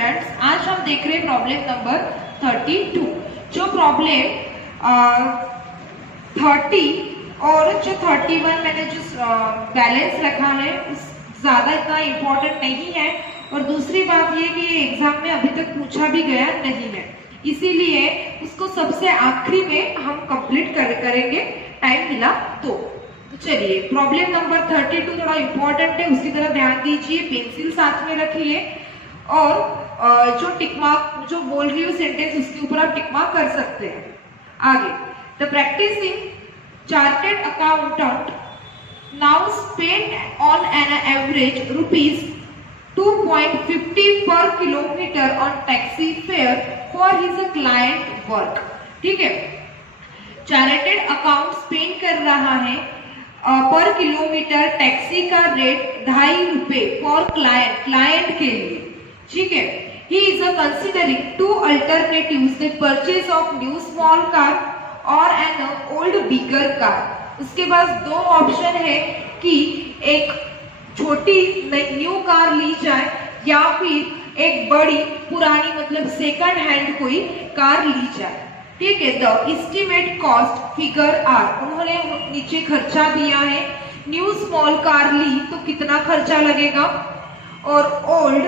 Students, आज हम देख रहे हैं प्रॉब्लम नंबर 32। जो प्रॉब्लम 30 और जो 31 मैंने जो बैलेंस रखा है उस ज्यादा इतना इम्पोर्टेंट नहीं है, और दूसरी बात ये कि ये एग्जाम में अभी तक पूछा भी गया नहीं है, इसीलिए उसको सबसे आखिरी में हम कंप्लीट करेंगे टाइम मिला तो। चलिए, प्रॉब्लम नंबर 32 थोड़ा इम्पोर्टेंट है, उसकी तरफ ध्यान दीजिए। पेंसिल साथ में रखिए और जो टिक मार्क जो बोल रही हूँ सेंटेंस उसके ऊपर आप टिक मार्क कर सकते हैं। आगे, the practising chartered accountant now spend on an average rupees 2.50 per kilometre on taxi fare for his client work. ठीक है, चार्टेड अकाउंट स्पेंड कर रहा है पर किलोमीटर टैक्सी का रेट 2.5 रुपए फॉर क्लाइंट के लिए। ठीक है, he is considering two alternatives, the purchase of new small car और एन ओल्ड बिगर कार। उसके पास दो ऑप्शन है कि एक छोटी न्यू कार ली जाए या फिर एक बड़ी पुरानी मतलब सेकंड हैंड कोई कार ली जाए। ठीक है, the estimate cost figure are, उन्होंने नीचे खर्चा दिया है। न्यू स्मॉल कार ली तो कितना खर्चा लगेगा, और ओल्ड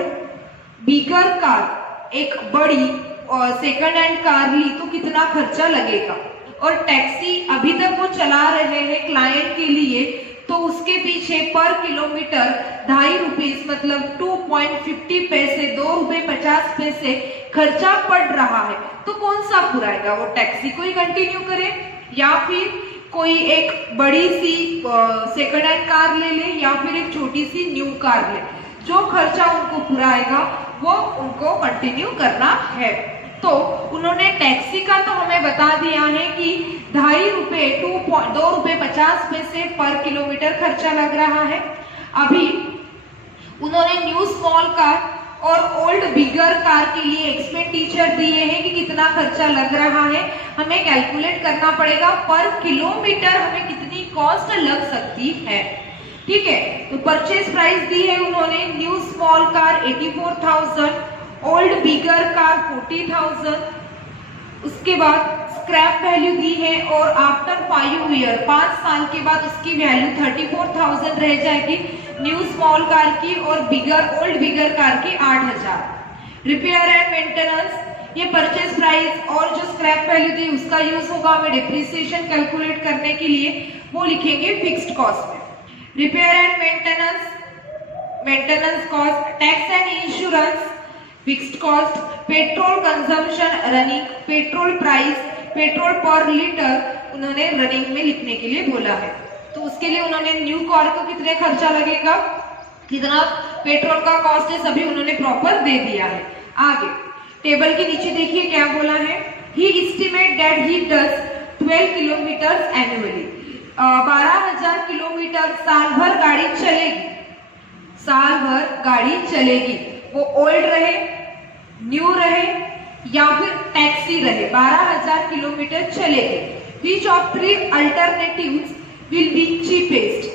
बिगर कार एक बड़ी और सेकंड हैंड कार ली तो कितना खर्चा लगेगा। और टैक्सी अभी तक वो चला रहे हैं क्लाइंट के लिए, तो उसके पीछे पर किलोमीटर 2.5 रुपीज मतलब 2.50 पैसे, 2 रुपए 50 पैसे खर्चा पड़ रहा है। तो कौन सा पुराएगा, वो टैक्सी को ही कंटिन्यू करे या फिर कोई एक बड़ी सी सेकंड हैंड कार ले ले या फिर एक छोटी सी न्यू कार ले। जो खर्चा उनको पुराएगा वो उनको कंटिन्यू करना है। तो उन्होंने टैक्सी का तो हमें बता दिया है कि 2.5 रुपए 2 रुपए 50 पैसे पर किलोमीटर खर्चा लग रहा है। अभी उन्होंने न्यू स्मॉल कार और ओल्ड बिगर कार के लिए एक्सपेंडिचर दिए हैं कि कितना खर्चा लग रहा है। हमें कैलकुलेट करना पड़ेगा पर किलोमीटर हमें कितनी कॉस्ट लग सकती है। ठीक है, तो परचेज प्राइस दी है उन्होंने, new small car 84,000, old bigger car 40,000। उसके बाद स्क्रैप वैल्यू दी है और आफ्टर 5 ईयर 5 साल के बाद उसकी वैल्यू 34,000 रह जाएगी न्यू स्मॉल कार की, और ओल्ड बिगर कार की 8,000। रिपेयर एंड मेंटेनेंस, ये परचेज प्राइस और जो स्क्रैप वैल्यू दी उसका यूज होगा हमें डिप्रिसिएशन कैलकुलेट करने के लिए, वो लिखेंगे फिक्स्ड कॉस्ट में। Repair and maintenance cost, tax and insurance fixed cost, petrol consumption running, petrol price, petrol पर लीटर उन्होंने रनिंग में लिखने के लिए बोला है। तो उसके लिए उन्होंने न्यू कार को कितने खर्चा लगेगा, कितना पेट्रोल का कॉस्ट है, सभी उन्होंने प्रॉपर दे दिया है। आगे टेबल के नीचे देखिए क्या बोला है, he estimate that he does 12 kilometre annually. 12,000 kilometre साल भर गाड़ी चलेगी, साल भर गाड़ी चलेगी, वो ओल्ड रहे, न्यू रहे या फिर टैक्सी रहे, 12,000 किलोमीटर चलेगी। Which of 3 alternatives will be cheapest?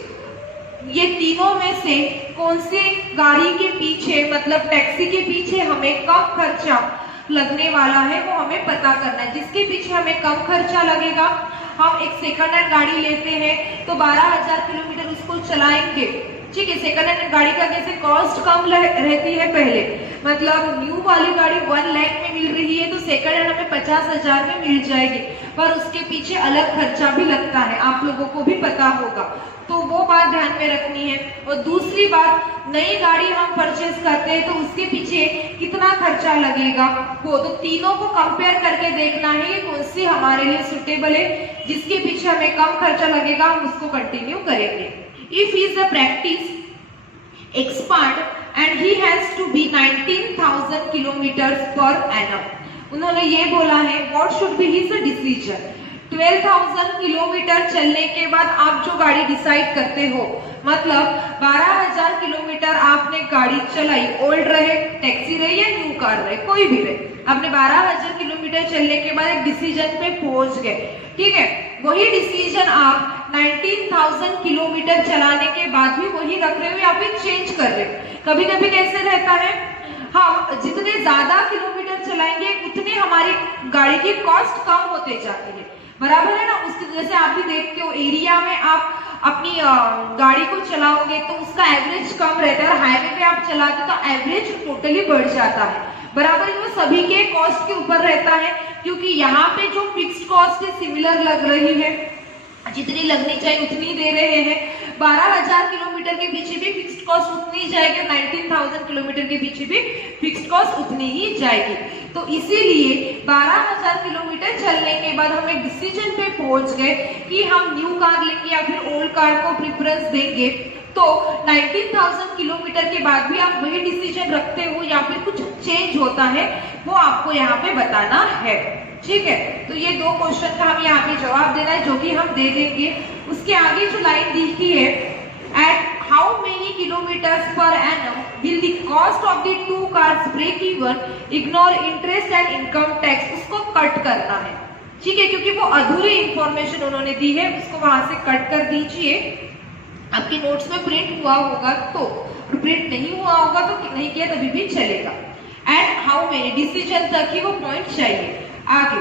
ये तीनों में से कौन सी गाड़ी के पीछे मतलब टैक्सी के पीछे हमें कम खर्चा लगने वाला है वो हमें पता करना है। जिसके पीछे हमें कम खर्चा लगेगा, हम एक सेकंड हैंड गाड़ी लेते हैं तो 12,000 किलोमीटर उसको चलाएंगे। ठीक है, सेकंड हैंड गाड़ी का जैसे कॉस्ट कम रहती है पहले, मतलब न्यू वाली गाड़ी 1 लाख में मिल रही है तो सेकंड हैंड हमें 50,000 में मिल जाएगी, पर उसके पीछे अलग खर्चा भी लगता है, आप लोगों को भी पता होगा, तो वो बात ध्यान में रखनी है। और दूसरी बात, नई गाड़ी हम परचेज करते हैं तो उसके पीछे कितना खर्चा लगेगा वो, तो तीनों को कंपेयर करके देखना है कि कौन सी हमारे लिए सुटेबल है, जिसके पीछे हमें कम खर्चा लगेगा हम उसको कंटिन्यू करेंगे। If he is a practice expert and he has to be 19,000 kilometers per annum, उन्होंने ये बोला है what should be his decision। 12,000 kilometre चलने के बाद आप जो गाड़ी डिसाइड करते हो, मतलब 12,000 किलोमीटर आपने गाड़ी चलाई, ओल्ड रहे, टैक्सी रहे या न्यू कार रहे, कोई भी रहे, आपने 12,000 किलोमीटर चलने के बाद एक डिसीजन पे पहुंच गए। ठीक है, वही डिसीजन आप 19,000 किलोमीटर चलाने के बाद भी वही रख रहे हो या फिर चेंज कर रहे हो। कभी कभी कैसे रहता है, हम जितने ज्यादा किलोमीटर चलाएंगे उतने हमारी गाड़ी की कॉस्ट कम होते जाती है, बराबर है ना। उसके जैसे आप भी देखते हो एरिया में आप अपनी गाड़ी को चलाओगे तो उसका एवरेज कम रहता है, और हाईवे पे आप चलाते तो एवरेज टोटली बढ़ जाता है, बराबर। वो सभी के कॉस्ट के ऊपर रहता है, क्योंकि यहाँ पे जो फिक्स्ड कॉस्ट है सिमिलर लग रही है, जितनी लगनी चाहिए उतनी दे रहे हैं। 12,000 किलोमीटर के पीछे भी फिक्स्ड कॉस्ट उतनी ही जाएगी, 19,000 किलोमीटर के पीछे भी फिक्स्ड कॉस्ट उतनी ही जाएगी। तो इसीलिए 12,000 किलोमीटर चलने के बाद हम एक डिसीजन पे पहुंच गए कि हम न्यू कार लेंगे या फिर ओल्ड कार को प्रेफरेंस देंगे। तो 19,000 किलोमीटर के बाद भी आप वही डिसीजन रखते हो या फिर कुछ चेंज होता है, वो आपको यहाँ पे बताना है, ठीक है। तो ये दो क्वेश्चन का हम यहाँ पे जवाब देना है, जो कि हम दे देंगे। उसके आगे जो लाइन लिखी है, at how many kilometres per annum will the cost of the two cars break even, ignore interest and income tax, उसको कट करना है, ठीक है, क्योंकि वो अधूरी इंफॉर्मेशन उन्होंने दी है, उसको वहां से कट कर दीजिए। आपके नोट्स में प्रिंट हुआ होगा तो, प्रिंट नहीं हुआ होगा तो नहीं किया तभी भी चलेगा। एट हाउ मेनी डिसीजन तक ही वो पॉइंट चाहिए। आगे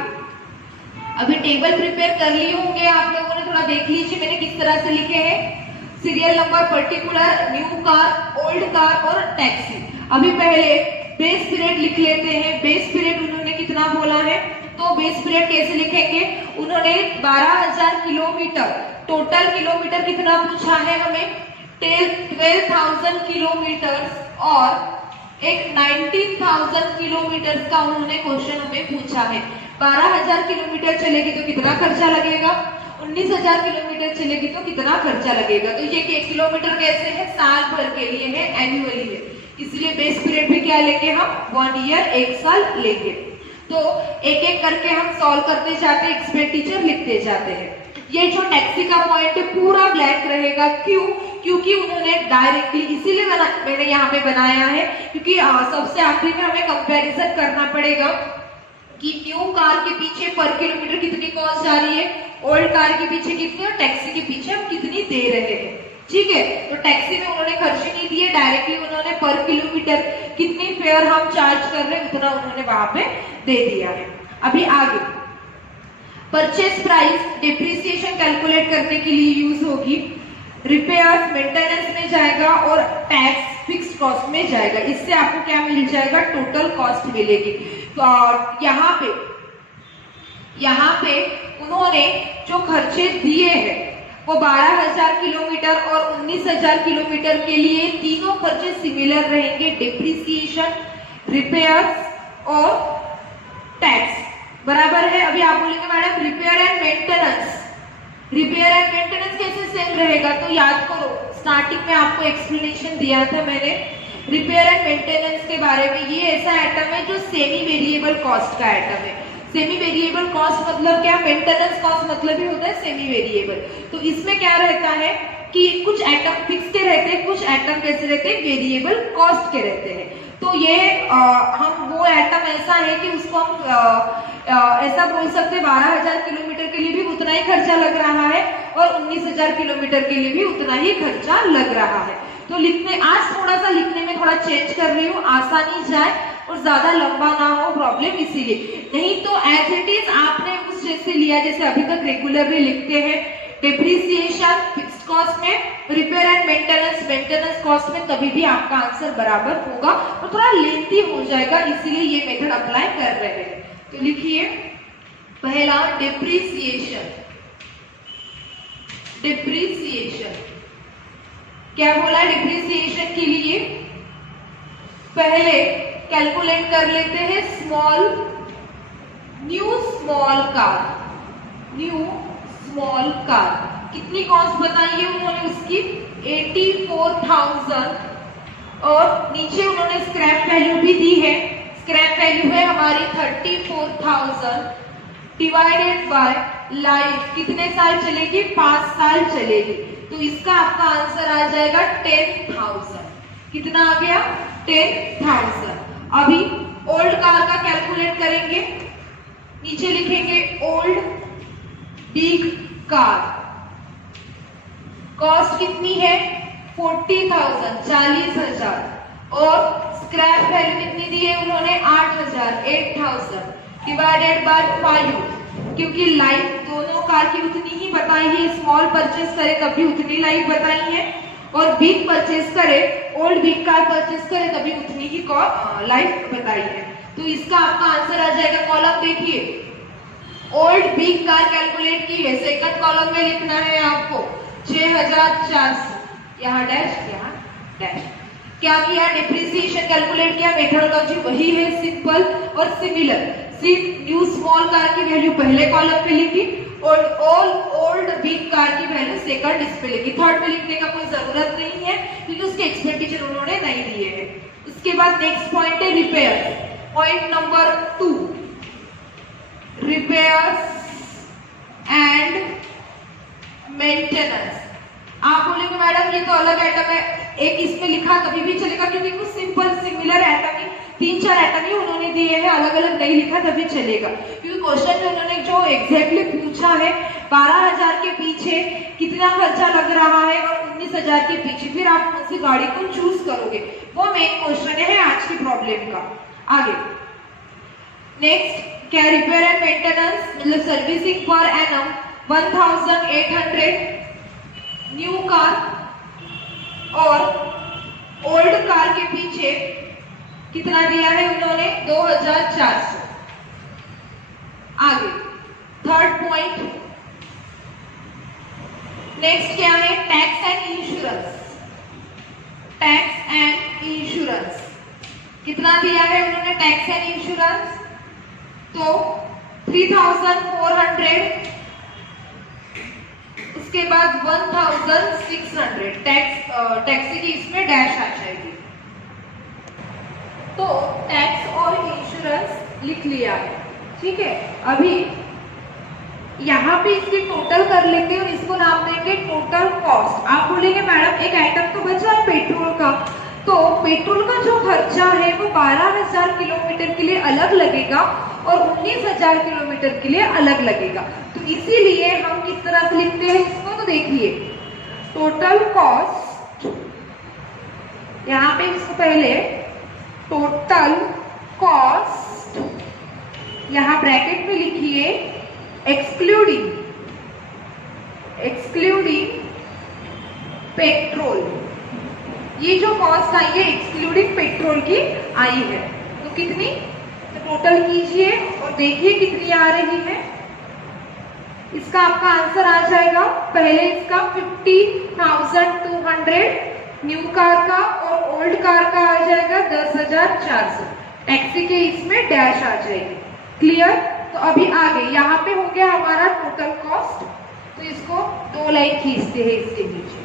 अभी टेबल प्रिपेयर कर लिए होंगे आप लोगों ने, थोड़ा देख लीजिए मैंने किस तरह से लिखे हैं। Serial number, particular, new car, old car और टैक्सी। अभी पहले बेस पीरियड लिख लेते हैं। बेस पीरियड उन्होंने कितना बोला है, तो बेस पीरियड कैसे लिखेंगे, उन्होंने 12,000 किलोमीटर, टोटल किलोमीटर कितना पूछा है हमें, 12,000 किलोमीटर, और एक 19,000 किलोमीटर का उन्होंने क्वेश्चन हमें पूछा है। 12,000 किलोमीटर चलेगी तो कितना खर्चा लगेगा, 19,000 किलोमीटर चलेगी तो कितना खर्चा लगेगा। तो ये किलोमीटर कैसे है, साल भर के लिए है, एनुअली है, इसलिए बेस पीरियड भी क्या लेंगे हम, 1 ईयर, 1 साल लेंगे। तो एक एक करके हम सॉल्व करते जाते हैं, एक्सपेंडिचर लिखते जाते हैं। ये जो टैक्सी का पॉइंट है पूरा ब्लैंक रहेगा, क्यों, क्योंकि उन्होंने डायरेक्टली इसीलिए मैंने यहाँ पे बनाया है, क्योंकि सबसे आखिर में हमें कंपैरिजन करना पड़ेगा कि न्यू कार के पीछे पर किलोमीटर कितनी कॉस्ट जा रही है, ओल्ड कार के पीछे कितनी और टैक्सी के पीछे हम कितनी दे रहे हैं, ठीक है। तो टैक्सी में उन्होंने खर्च नहीं दिए, डायरेक्टली उन्होंने पर किलोमीटर कितनी फेयर हम चार्ज कर रहे हैं उतना उन्होंने वहां पे दे दिया है। अभी आगे परचेज प्राइस डिप्रिसिएशन कैलकुलेट करने के लिए यूज होगी, रिपेयर्स मेंटेनेंस में जाएगा और टैक्स फिक्स्ड कॉस्ट में जाएगा। इससे आपको क्या मिल जाएगा, टोटल कॉस्ट मिलेगी। तो यहाँ पे उन्होंने जो खर्चे दिए हैं वो 12,000 किलोमीटर और 19,000 किलोमीटर के लिए तीनों खर्चे सिमिलर रहेंगे, डिप्रिसिएशन, रिपेयर्स और टैक्स, बराबर है। अभी आप बोलेंगे madam repair and maintenance, repair and maintenance कैसे सेम रहेगा, तो याद करो स्टार्टिंग में आपको एक्सप्लेनेशन दिया था मैंने रिपेयर एंड मेंटेनेंस के बारे में। ये ऐसा आइटम है जो सेमी वेरिएबल कॉस्ट का आइटम है। सेमी वेरिएबल कॉस्ट मतलब क्या, मेंटेनेंस कॉस्ट मतलब ही होता है सेमी वेरिएबल। तो इसमें क्या रहता है कि कुछ आइटम फिक्स के रहते हैं, कुछ आइटम कैसे रहते हैं, वेरिएबल कॉस्ट के रहते हैं। तो ये हम वो आइटम ऐसा है कि उसको हम ऐसा बोल सकते हैं 12,000 किलोमीटर के लिए भी उतना ही खर्चा लग रहा है और 19,000 किलोमीटर के लिए भी उतना ही खर्चा लग रहा है। तो लिखने आज थोड़ा सा लिखने में थोड़ा चेंज कर रही हूँ, आसानी जाए और ज्यादा लंबा ना हो प्रॉब्लम, इसीलिए। नहीं तो एज इट इज आपने उस जैसे लिया जैसे अभी तक रेगुलरली लिखते हैं, डिप्रिसिएशन फिक्स्ड कॉस्ट में, रिपेयर एंड मेंटेनेंस कॉस्ट में, तभी भी आपका आंसर बराबर होगा और थोड़ा लेंथी हो जाएगा, इसीलिए ये मेथड अप्लाई कर रहे हैं। तो लिखिए पहला डिप्रिसिएशन, डिप्रिसिएशन क्या बोला, डिप्रिसिएशन के लिए पहले कैलकुलेट कर लेते हैं न्यू स्मॉल कार, कितनी कॉस्ट बताइए उन्होंने उसकी 84,000 और नीचे उन्होंने स्क्रैप वैल्यू भी दी है, स्क्रैप वैल्यू है हमारी 34,000 डिवाइडेड बाय लाइफ, कितने साल चलेगी, 5 साल चलेगी। तो इसका आपका आंसर आ जाएगा 10,000, कितना आ गया 10,000। अभी ओल्ड कार का कैलकुलेट करेंगे, नीचे लिखेंगे ओल्ड बिग कार, कॉस्ट कितनी है 40,000 40,000 और स्क्रैप वैल्यू कितनी दी है उन्होंने 8000 डिवाइडेड बाय 5, क्योंकि लाइफ दोनों कार की उतनी ही बताई है, स्मॉल परचेस करे तभी उतनी लाइफ बताई है और बिग परचेस करे, ओल्ड बिग कार परचेस करे तभी उतनी ही लाइफ बताई है। तो इसका आपका आंसर आ जाएगा, कॉलम देखिए, ओल्ड बिग कार कैलकुलेट की है, सेकंड कॉलम में लिखना है आपको 6400, यहाँ डैश यहाँ डैश। क्या किया, डिप्रिसिएशन कैलकुलेट किया, मेथोडोलॉजी वही है, सिंपल और सिमिलर, सिर्फ न्यू स्मॉल कार की वैल्यू पहले कॉलम पे लिखी और ऑल ओल्ड बिग कार की वैल्यू सेकंड इस पे लिखी। थर्ड पे लिखने का कोई जरूरत नहीं है क्योंकि उसके एक्सपेंडिचर उन्होंने नहीं दिए हैं। उसके बाद नेक्स्ट पॉइंट है repair, point number 2, repairs and maintenance. आप बोलेंगे मैडम ये तो अलग आइटम है, एक इसमें लिखा तभी भी चलेगा क्योंकि कुछ सिंपल सिमिलर आइटम ही 3-4 आइटम ही उन्होंने दिए हैं, अलग अलग नहीं लिखा तभी चलेगा, क्योंकि क्वेश्चन में उन्होंने जो एग्जैक्टली पूछा है 12000 के पीछे कितना खर्चा लग रहा है और 19000 के पीछे, फिर आप उनसे गाड़ी को चूज करोगे, वो मेन क्वेश्चन है आज की प्रॉब्लम का। आगे नेक्स्ट क्या, रिपेयर एंड मेंटेनेंस मतलब servicing per annum 1800 new car और ओल्ड कार के पीछे कितना दिया है उन्होंने 2400। आगे थर्ड पॉइंट, नेक्स्ट क्या है, tax and insurance. Tax and insurance कितना दिया है उन्होंने, टैक्स एंड इंश्योरेंस तो 3400, उसके बाद 1600, टैक्सी की इसमें डैश आ जाएगी। तो टैक्स और इंश्योरेंस लिख लिया है, ठीक है। अभी यहाँ पे इसकी टोटल कर लेंगे और इसको नाम देंगे टोटल कॉस्ट। आप बोलेंगे मैडम एक आइटम तो बचा है पेट्रोल का, तो पेट्रोल का जो खर्चा है वो 12000 किलोमीटर के लिए अलग लगेगा और 19000 किलोमीटर के लिए अलग लगेगा। तो इसीलिए हम किस तरह से लिखते हैं इसको, तो देखिए टोटल कॉस्ट, यहाँ पे इसको पहले टोटल कॉस्ट यहाँ ब्रैकेट में लिखिए एक्सक्लूडिंग पेट्रोल। ये जो कॉस्ट आई है एक्सक्लूडिंग पेट्रोल की आई है, तो कितनी, तो टोटल कीजिए और देखिए कितनी आ रही है। इसका आपका आंसर आ जाएगा, पहले इसका 50,200 न्यू कार का और ओल्ड कार का आ जाएगा 10,400, टैक्सी के इसमें डैश आ जाएगी। क्लियर? तो अभी आगे यहाँ पे हो गया हमारा टोटल कॉस्ट, तो इसको 2 लाइन खींचते हैं इसके नीचे।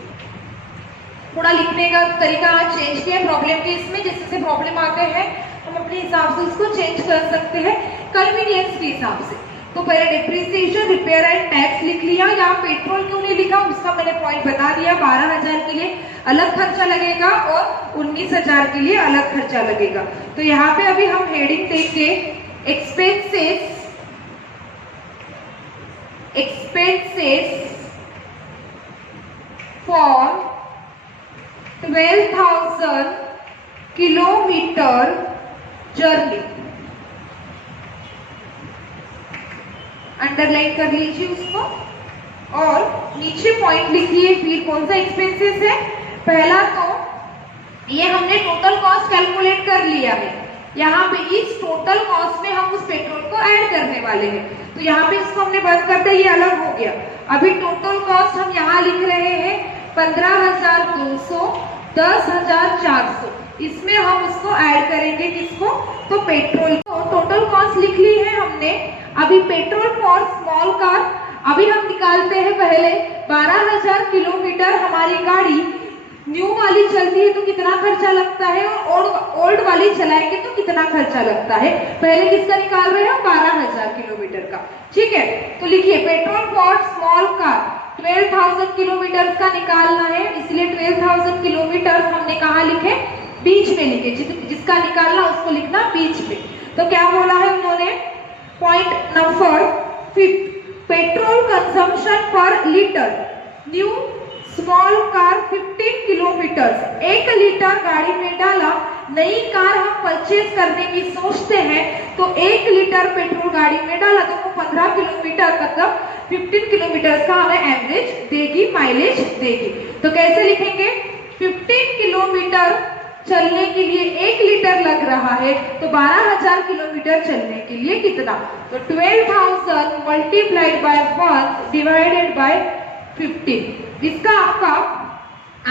थोड़ा लिखने का तरीका आज चेंज किया प्रॉब्लम के इसमें, जैसे से प्रॉब्लम आते हैं हम अपने हिसाब से उसको चेंज कर सकते हैं कन्वीनियंस के हिसाब से। तो पहले डिप्रिसिएशन, रिपेयर एंड टैक्स लिख लिया। यहाँ पेट्रोल क्यों नहीं लिखा उसका मैंने पॉइंट बता दिया, 12000 के लिए अलग खर्चा लगेगा और 19000 के लिए अलग खर्चा लगेगा। तो यहाँ पे अभी हम हेडिंग देंगे expenses for 12,000 kilometre journey. Underline कर लीजिए उसको और नीचे पॉइंट लिखिए। फिर कौन सा एक्सपेंसेस है, पहला तो ये हमने टोटल कॉस्ट कैलकुलेट कर लिया है, यहाँ पे इस टोटल कॉस्ट में हम उस पेट्रोल को ऐड करने वाले हैं, तो यहाँ पे इसको हमने बंद कर दिया, ये अलग हो गया। अभी टोटल कॉस्ट हम यहाँ लिख रहे हैं 15,200, 10,400, इसमें हम उसको ऐड करेंगे किसको, तो पेट्रोल को। टोटल कॉस्ट लिख ली है हमने। अभी पेट्रोल फॉर स्मॉल कार अभी हम निकालते हैं पहले 12,000 किलोमीटर हमारी गाड़ी न्यू वाली चलती है तो कितना खर्चा लगता है और ओल्ड वाली चलाएंगे तो कितना खर्चा लगता है। पहले किसका निकाल रहे हैं, 12,000 किलोमीटर का, ठीक है। तो लिखिए petrol for small car 12,000 kilometre का निकालना है, इसलिए 12,000 किलोमीटर हमने कहा लिखे, बीच में लिखे, जिसका निकालना उसको लिखना बीच में। तो क्या बोला है उन्होंने, पॉइंट नंबर 5, पेट्रोल कंजम्पशन पर litre new small car 15 kilometre, 1 litre गाड़ी में डाला नई कार हम परचेज करने की सोचते हैं तो 1 लीटर पेट्रोल गाड़ी में डाला तो वो 15 किलोमीटर मतलब 15 किलोमीटर का हमें एवरेज देगी, माइलेज देगी। तो कैसे लिखेंगे, 15 किलोमीटर चलने के लिए 1 लीटर लग रहा है तो 12,000 किलोमीटर चलने के लिए कितना, तो 12,000 मल्टीप्लाइड बाय 1 डिवाइडेड बाय 15। इसका आपका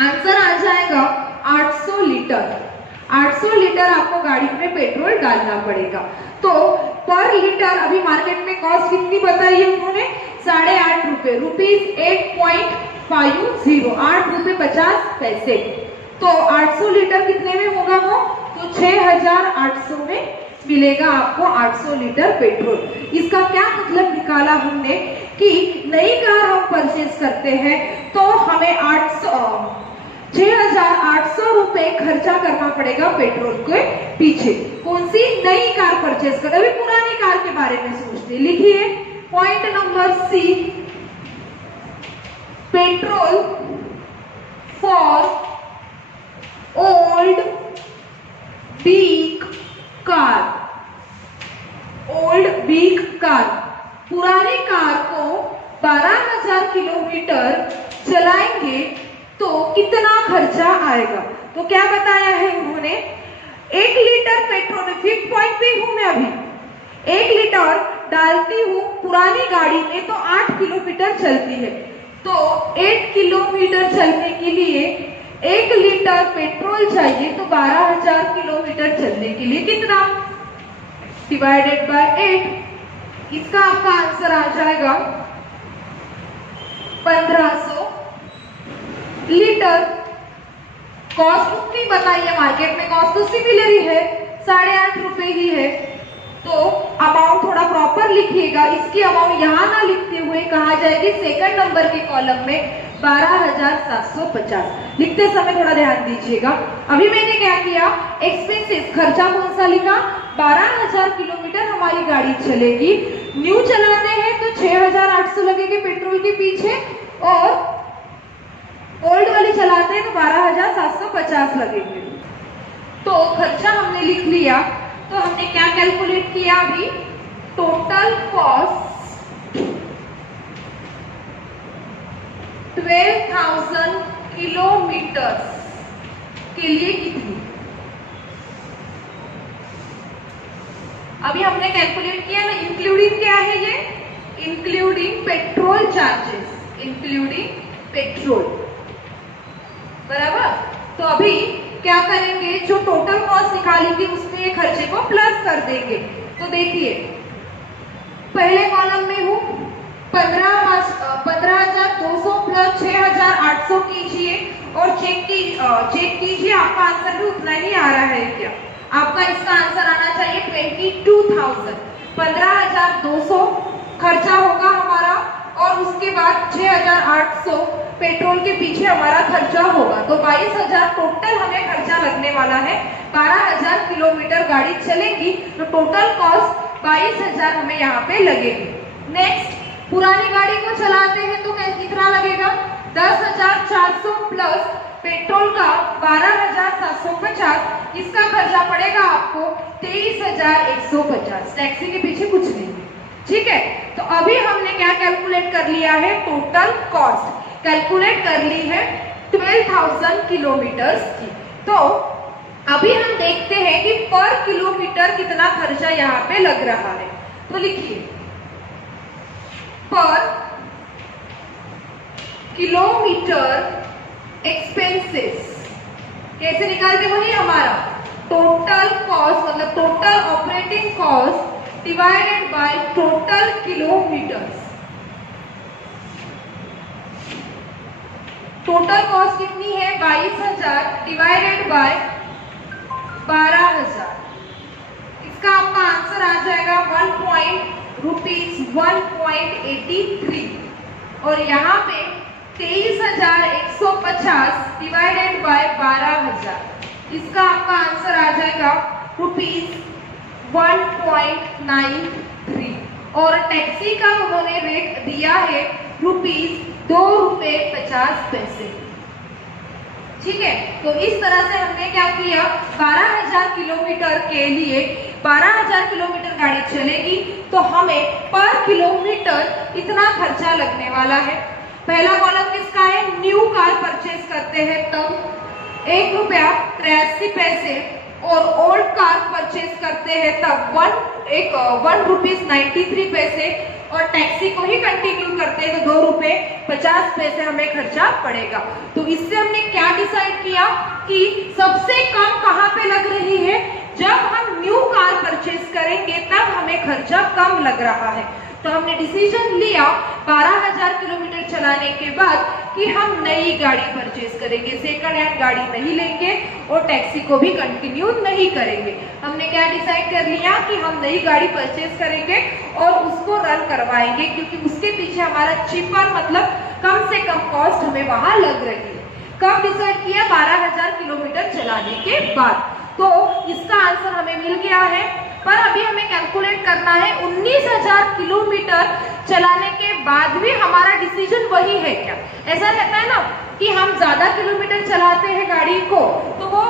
आंसर आ जाएगा 800 लीटर। 800 लीटर आपको गाड़ी में पेट्रोल डालना पड़ेगा। तो पर लीटर अभी मार्केट में कॉस्ट कितनी बताई है उन्होंने, 8.5 रुपए, रुपीज 8.50, 8 रुपए 50 पैसे। तो 800 लीटर कितने में होगा वो, तो 6,800 में मिलेगा आपको 800 लीटर पेट्रोल। इसका क्या मतलब निकाला हमने कि नई कार हम परचेज करते हैं तो हमें 6,800 रुपए खर्चा करना पड़ेगा पेट्रोल के पीछे। कौन सी, नई कार परचेज कर, अभी पुरानी कार के बारे में सोचते। लिखिए point number C, petrol for old big car. Old big car, पुरानी कार को 12,000 किलोमीटर चलाएंगे तो कितना खर्चा आएगा। तो क्या बताया है उन्होंने, 1 लीटर पेट्रोल, फिफ्थ पॉइंट पे हूं मैं अभी, 1 लीटर डालती हूँ पुरानी गाड़ी में तो 8 किलोमीटर चलती है, तो 8 किलोमीटर चलने के लिए 1 लीटर पेट्रोल चाहिए तो 12,000 किलोमीटर चलने के लिए कितना, डिवाइडेड बाय 8। इसका आपका आंसर आ जाएगा 1500 लीटर। कॉस्ट उतनी बताई है, मार्केट में कॉस्ट तो सिमिलर ही है, 8.5 रुपए ही है। तो अमाउंट थोड़ा प्रॉपर लिखिएगा, इसकी अमाउंट यहाँ ना लिखते हुए कहा जाएगी सेकंड नंबर के कॉलम में 12,750। लिखते समय थोड़ा ध्यान दीजिएगा। अभी मैंने क्या किया, एक्सपेंसेस, खर्चा कौन सा लिखा, 12,000 किलोमीटर हमारी गाड़ी चलेगी, न्यू चलाते हैं तो 6,800 लगेंगे पेट्रोल के पीछे, और ओल्ड वाली चलाते हैं तो 12,750 लगेंगे। तो खर्चा हमने लिख लिया, तो हमने क्या कैलकुलेट किया अभी, टोटल कॉस्ट 12,000 किलोमीटर के लिए कितनी। अभी हमने कैलकुलेट किया ना, इंक्लूडिंग क्या है ये, including petrol charges, including petrol, बराबर। तो अभी क्या करेंगे, जो टोटल कॉस्ट निकाली थी उसमें ये खर्चे को प्लस कर देंगे। तो देखिए पहले कॉलम में हूँ 15,200 प्लस 6,800 कीजिए और चेक कीजिए आपका आंसर भी उतना ही आ रहा है क्या। आपका इसका आंसर आना चाहिए 22,000। 15,200 खर्चा होगा हमारा और उसके बाद 6,800 पेट्रोल के पीछे हमारा खर्चा होगा, तो 22,000 टोटल हमें खर्चा लगने वाला है। 12,000 किलोमीटर गाड़ी चलेगी तो टोटल कॉस्ट 22,000 हमें यहाँ पे लगेगी। नेक्स्ट, पुरानी गाड़ी को चलाते हैं तो कितना लगेगा, 10,400 प्लस पेट्रोल का 12,750, इसका खर्चा पड़ेगा आपको 23,150। टैक्सी के पीछे कुछ नहीं है, ठीक है। तो अभी हमने क्या कैलकुलेट कर लिया है, टोटल कॉस्ट कैलकुलेट कर ली है 12,000 किलोमीटर्स की। तो अभी हम देखते हैं कि पर किलोमीटर कितना खर्चा यहाँ पे लग रहा है। तो लिखिए पर किलोमीटर एक्सपेंसेस कैसे निकालते, वही हमारा टोटल कॉस्ट मतलब total operating cost divided by total kilometres. Total cost कितनी है, 22,000 डिवाइडेड बाय 12,000। इसका आपका आंसर आ जाएगा ₹1.83 और यहाँ पे 23,150 डिवाइडेड बाय 12,000। इसका आपका आंसर आ जाएगा ₹1.93 और टैक्सी का उन्होंने रेट दिया है ₹2.50। ठीक है। तो इस तरह से हमने क्या किया, 12,000 किलोमीटर के लिए 12,000 किलोमीटर गाड़ी चलेगी तो हमें पर किलोमीटर इतना खर्चा लगने वाला है। पहला कॉलम किसका है, न्यू कार परचेज करते हैं तब ₹1.83 और ओल्ड कार परचेज करते हैं तब ₹1.93 और टैक्सी को ही कंटिन्यू करते हैं तो ₹2.50 हमें खर्चा पड़ेगा। तो इससे हमने क्या डिसाइड किया कि सबसे कम कहाँ पे लग रही है, जब हम न्यू कार परचेज करेंगे तब हमें खर्चा कम लग रहा है। तो हमने डिसीजन लिया 12,000 किलोमीटर चलाने के बाद कि हम नई गाड़ी परचेज करेंगे, सेकंड हैंड गाड़ी नहीं लेंगे और टैक्सी को भी कंटिन्यू नहीं करेंगे। हमने क्या डिसाइड कर लिया कि हम नई गाड़ी परचेज करेंगे और उसको रन करवाएंगे, क्योंकि उसके पीछे हमारा चिपर मतलब कम से कम कॉस्ट हमें वहां लग रही है। कब डिसाइड किया, 12,000 किलोमीटर चलाने के बाद। तो इसका आंसर हमें मिल गया है, पर अभी हमें कैलकुलेट करना है 19,000 किलोमीटर चलाने के बाद भी हमारा डिसीजन वही है क्या। ऐसा रहता है ना कि हम ज्यादा किलोमीटर चलाते हैं गाड़ी को तो वो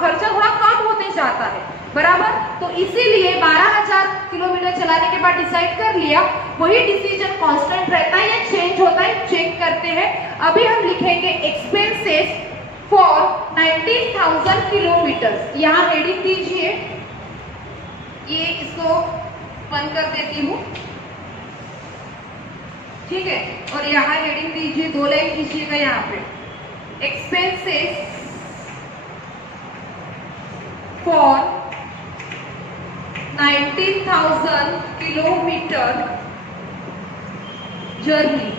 खर्चा थोड़ा कम होते जाता है, बराबर। तो इसीलिए 12,000 किलोमीटर चलाने के बाद डिसाइड कर लिया, वही डिसीजन कांस्टेंट रहता है या चेंज होता है, चेक करते हैं। अभी हम लिखेंगे एक्सपेंसेस फॉर 19,000 किलोमीटर। यहाँ हेडिंग दीजिए, ये इसको बंद कर देती हूँ, ठीक है। और यहाँ हेडिंग दीजिए, 2 लाइन कीजिएगा यहाँ पे, एक्सपेंसेस फॉर 19,000 किलोमीटर जर्नी।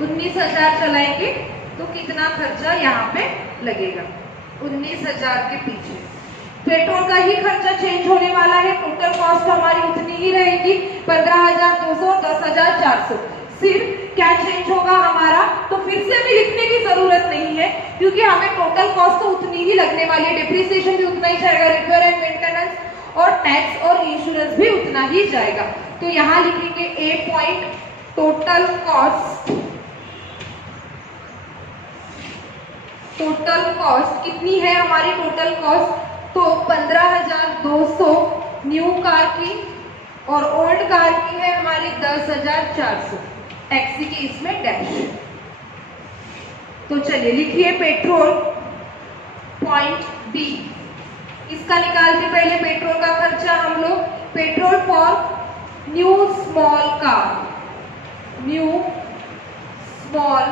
19,000 चलाएंगे तो कितना खर्चा यहाँ पे लगेगा, 19,000 के पीछे पेट्रोल का ही खर्चा चेंज होने वाला है। टोटल कॉस्ट हमारी उतनी ही रहेगी, 15,200 और 10,400। सिर्फ क्या चेंज होगा हमारा, तो फिर से भी लिखने की जरूरत नहीं है क्योंकि हमें टोटल कॉस्ट तो उतनी ही लगने वाली है। डिप्रिसिएशन भी उतना ही जाएगा, रिपेयर एंड मेंटेनेंस और टैक्स और इंश्योरेंस भी उतना ही जाएगा। तो यहाँ लिखेंगे a point, total cost. Total cost कितनी है हमारी, टोटल कॉस्ट तो 15,200 न्यू कार की और ओल्ड कार की है हमारी 10,400, टैक्सी की इसमें डैश। तो चलिए लिखिए पेट्रोल पॉइंट बी। इसका निकालते पहले पेट्रोल का खर्चा हम लोग, petrol for new small car. New small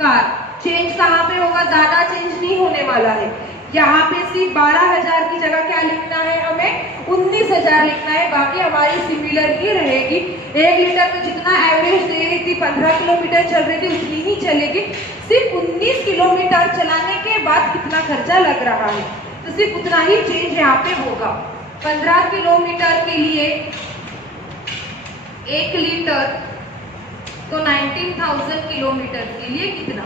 car change कहाँ पे होगा, ज्यादा चेंज नहीं होने वाला है। यहाँ पे सिर्फ 12,000 की जगह क्या लिखना है, हमें 19,000 लिखना है, बाकी हमारी सिमिलर ही रहेगी। 1 लीटर तो जितना एवरेज दे रही थी, 15 किलोमीटर चल रही थी, उतनी ही चलेगी। सिर्फ 19 किलोमीटर चलाने के बाद कितना खर्चा लग रहा है, तो सिर्फ उतना ही चेंज यहाँ पे होगा। 15 किलोमीटर के लिए 1 लीटर तो 19,000 किलोमीटर के लिए कितना,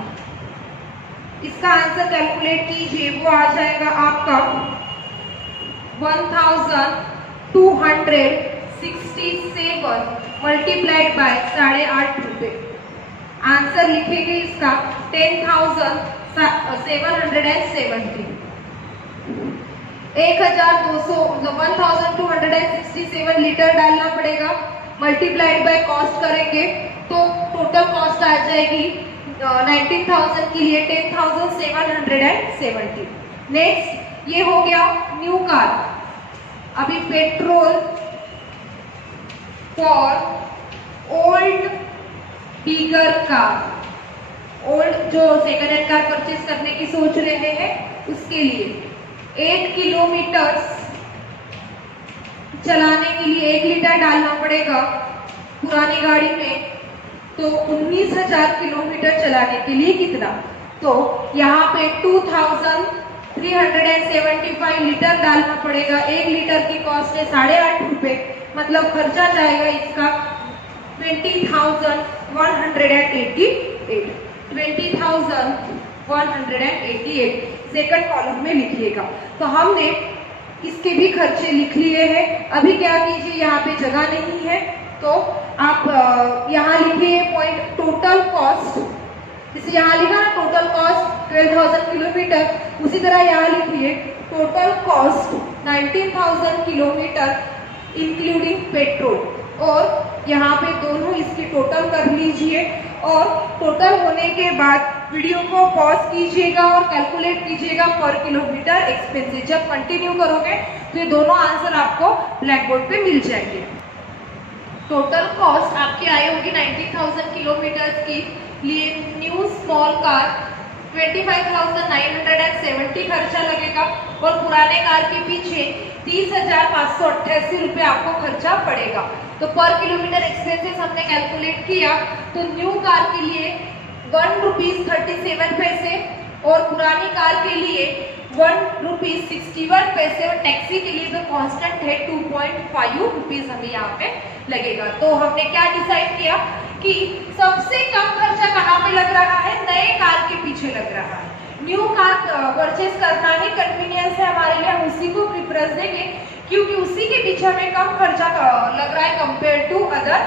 इसका आंसर कैलकुलेट कीजिए, वो आ जाएगा आपका 1,267 मल्टीप्लाइड बाय 8.5 रुपए। आंसर लिखेंगे इसका 10,770। 1,267 लीटर डालना पड़ेगा, मल्टीप्लाइड बाय कॉस्ट करेंगे तो टोटल कॉस्ट आ जाएगी 19,000 के लिए 10,770। नेक्स्ट ये हो गया न्यू कार। अभी petrol for old bigger car, old जो सेकंड हैंड कार परचेज करने की सोच रहे हैं उसके लिए 8 किलोमीटर चलाने के लिए 1 लीटर डालना पड़ेगा पुरानी गाड़ी में। तो 19,000 किलोमीटर चलाने के लिए कितना, तो यहाँ पे 2,375 लीटर डालना पड़ेगा। 1 लीटर की कॉस्ट है 8.5 रुपए, मतलब खर्चा जाएगा इसका 20,188। 20,188 सेकंड कॉलम में लिखिएगा। तो हमने इसके भी खर्चे लिख लिए हैं। अभी क्या कीजिए, यहाँ पे जगह नहीं है तो आप यहाँ लिखिए पॉइंट टोटल कॉस्ट जैसे यहाँ लिखा ना टोटल कॉस्ट 12,000 किलोमीटर, उसी तरह यहाँ लिखिए total cost 19,000 kilometre including petrol, और यहाँ पे दोनों इसकी टोटल कर लीजिए, और टोटल होने के बाद वीडियो को पॉज कीजिएगा और कैलकुलेट कीजिएगा पर किलोमीटर एक्सपेंसेस। जब कंटिन्यू करोगे तो ये दोनों आंसर आपको ब्लैक बोर्ड पे मिल जाएंगे। टोटल कॉस्ट आपकी आई होगी 19,000 किलोमीटर के लिए न्यू स्मॉल कार 25,970 खर्चा लगेगा, और पुराने कार के पीछे 30,588 रुपये आपको खर्चा पड़ेगा। तो पर किलोमीटर एक्सपेंसेस हमने कैलकुलेट किया तो न्यू कार के लिए 1 रुपीज 37 पैसे, और पुरानी कार के लिए 1 रुपीज 61 पैसे, और टैक्सी के लिए तो कांस्टेंट है 2.5 रुपीज हमें यहाँ पे लगेगा। तो हमने क्या डिसाइड किया कि सबसे कम खर्चा कहाँ पे लग रहा है, नए कार के पीछे लग रहा है। न्यू कार परचेज करना ही कन्वीनियंस है हमारे लिए, हम उसी को प्रेफरेंस देंगे क्योंकि उसी के पीछे हमें कम खर्चा लग रहा है कंपेयर टू अदर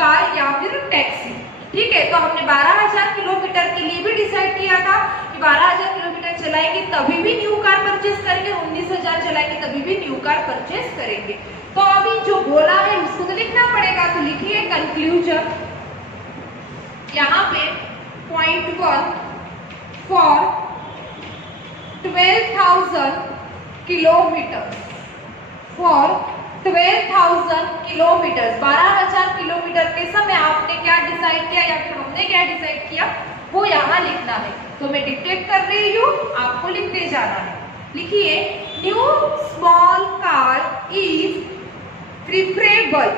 कार या फिर टैक्सी। ठीक है, तो हमने 12,000 किलोमीटर के लिए भी डिसाइड किया था कि 12,000 किलोमीटर चलाएंगे तभी भी न्यू कार परचेज करेंगे, 19,000 चलाएंगे तभी भी न्यू कार परचेज करेंगे। तो अभी जो बोला है उसको तो लिखना पड़ेगा, तो लिखिए कंक्लूजन। यहाँ पे point 1 for 12,000 kilometre, for 12,000 kilometre, 12,000 kilometre के समय आपने क्या डिसाइड किया या फिर हमने क्या डिसाइड किया वो यहाँ लिखना है। तो मैं डिक्टेट कर रही हूँ, आपको लिखते जाना है। लिखिए new small car is preferable,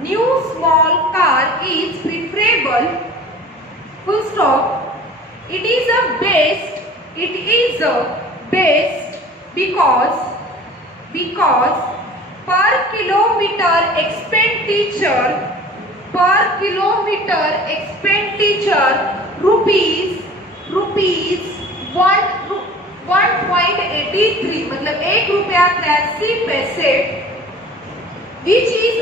new small car is preferable, full stop, it is a best because per kilometer expenditure rupees 1.83 मतलब 1 रुपया 83 पैसे, which is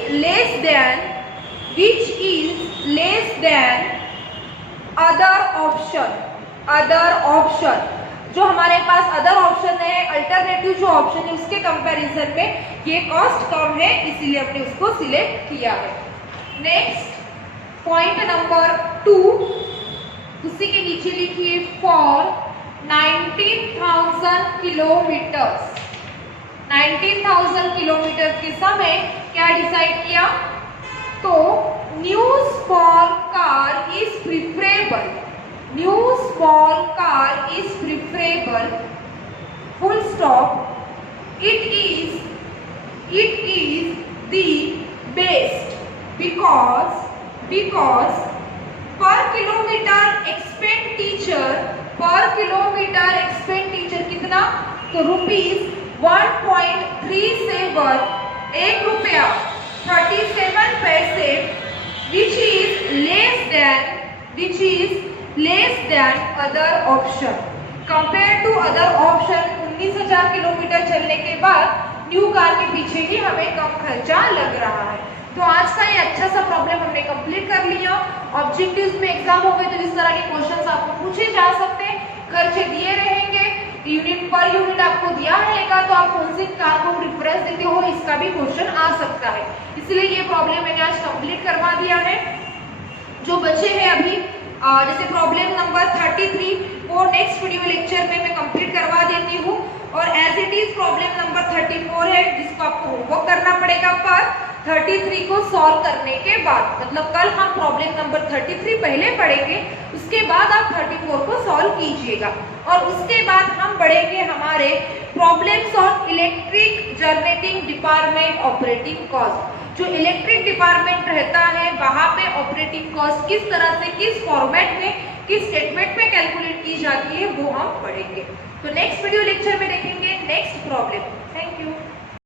less than other option जो हमारे पास अदर ऑप्शन है, अल्टरनेटिव जो ऑप्शन है उसके comparison में ये कॉस्ट कम है, इसीलिए हमने उसको सिलेक्ट किया है। नेक्स्ट पॉइंट नंबर 2, उसी के नीचे लिखिए फॉर 19,000 किलोमीटर, 19,000 किलोमीटर के समय क्या डिसाइड किया, तो new small car is preferable, new small car is preferable, full stop, it is the best because per kilometer expenditure कितना, तो रुपीज 1.37, 1 रुपया 37 पैसे, which is less than other option, compared to other option 19,000 kilometre चलने के बाद new car के पीछे ही हमें कम खर्चा लग रहा है। तो आज का ये अच्छा सा प्रॉब्लम हमने कंप्लीट कर लिया। ऑब्जेक्टिव्स में एग्जाम हो गए तो इस तरह के क्वेश्चंस आपको पूछे जा सकते हैं, खर्चे दिए रहेंगे, यूनिट पर यूनिट आपको दिया रहेगा, तो आप कौन सी कार को प्रेफरेंस देते हो इसका भी क्वेश्चन आ सकता है। इसलिए ये प्रॉब्लम मैंने आज कंप्लीट करवा दिया है। जो बचे हैं अभी जैसे प्रॉब्लम नंबर 33 वो नेक्स्ट वीडियो लेक्चर में मैं कंप्लीट करवा देती हूँ, और as it is problem number 34 है जिसको आपको होमवर्क करना पड़ेगा पर 33 को सॉल्व करने के बाद, मतलब कल हम प्रॉब्लम नंबर 33 पहले पढ़ेंगे, उसके बाद आप 34 को सॉल्व कीजिएगा, और उसके बाद हम बढ़ेंगे हमारे problems on electric generating department operating cost. जो इलेक्ट्रिक डिपार्टमेंट रहता है वहां पे ऑपरेटिंग कॉस्ट किस तरह से, किस फॉर्मेट में, किस स्टेटमेंट में कैलकुलेट की जाती है वो हम पढ़ेंगे। तो नेक्स्ट वीडियो लेक्चर में देखेंगे नेक्स्ट प्रॉब्लम। Thank you.